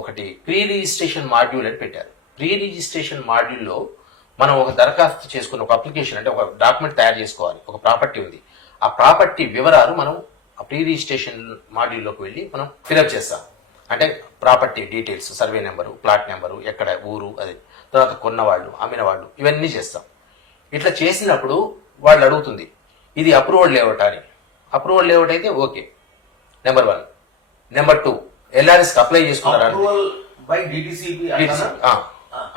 ఒకటి pre registration module అని పెట్టారు. ప్రీ రిజిస్ట్రేషన్ మాడ్యూల్లో మనం ఒక దరఖాస్తు చేసుకున్న ఒక అప్లికేషన్ అంటే ఒక డాక్యుమెంట్ తయారు చేసుకోవాలి. ఒక ప్రాపర్టీ ఉంది, ఆ ప్రాపర్టీ వివరాలు మనం ఆ ప్రీ రిజిస్ట్రేషన్ మాడ్యూల్లోకి వెళ్ళి మనం ఫిలప్ చేస్తాం. అంటే property details, survey number, plot number, ఎక్కడ ఊరు, అది తర్వాత కొన్నవాళ్ళు, అమ్మిన వాళ్ళు, ఇవన్నీ చేస్తాం. ఇట్లా చేసినప్పుడు వాళ్ళు అడుగుతుంది ఇది అప్రూవల్ లేఅవుట్ అని. అప్రూవల్ లేఅవుట్ అయితే okay, number 1. Number 2, LRS apply చేసుకున్నారా,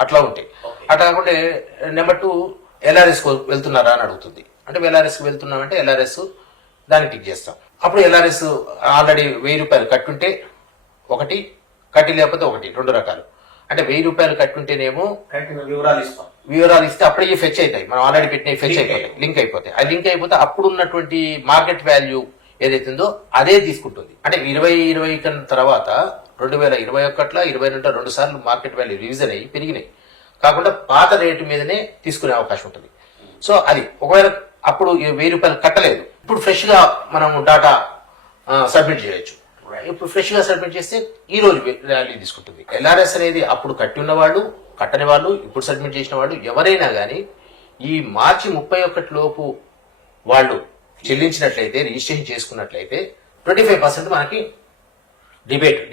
అట్లా ఉంటాయి. అట్లా కాకుంటే నెంబర్ 2, LRS వెళ్తున్నారా అని అడుగుతుంది. అంటే LRS వెళ్తున్నామంటే LRS దాన్ని టిక్ చేస్తాం. అప్పుడు LRS ఆల్రెడీ 1000 రూపాయలు కట్టుంటే ఒకటి, కట్టి లేకపోతే ఒకటి, 2 రకాలు. అంటే 1000 రూపాయలు కట్టుంటేనేమో వివరాలు ఇస్తే అప్పుడే ఫెచ్ అవుతాయి, మనం ఆల్రెడీ పెట్టిన ఫెచ్ అయిపోతాయి, లింక్ అయిపోతాయి. అది లింక్ అయిపోతే అప్పుడు ఉన్నటువంటి మార్కెట్ వాల్యూ ఏదైతుందో అదే తీసుకుంటుంది. అంటే 2020 తర్వాత 2021, 2022 2 సార్లు మార్కెట్ వాల్యూ రివిజన్ అయ్యి పెరిగినాయి కాకుండా పాత రేటు మీదనే తీసుకునే అవకాశం ఉంటుంది. సో అది ఒకవేళ అప్పుడు 1000 రూపాయలు కట్టలేదు, ఇప్పుడు ఫ్రెష్ గా మనం డాటా సబ్మిట్ చేయొచ్చు. ఇప్పుడు ఫ్రెష్ గా సబ్మిట్ చేస్తే ఈ రోజు వాల్యూ తీసుకుంటుంది. LRS అనేది అప్పుడు కట్టి ఉన్న వాళ్ళు, కట్టని వాళ్ళు, ఇప్పుడు సబ్మిట్ చేసిన వాళ్ళు ఎవరైనా కానీ ఈ మార్చి 31 లోపు వాళ్ళు చెల్లించినట్లయితే, రిజిస్ట్రేషన్ చేసుకున్నట్లయితే 25% మనకి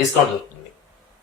డిస్కౌంట్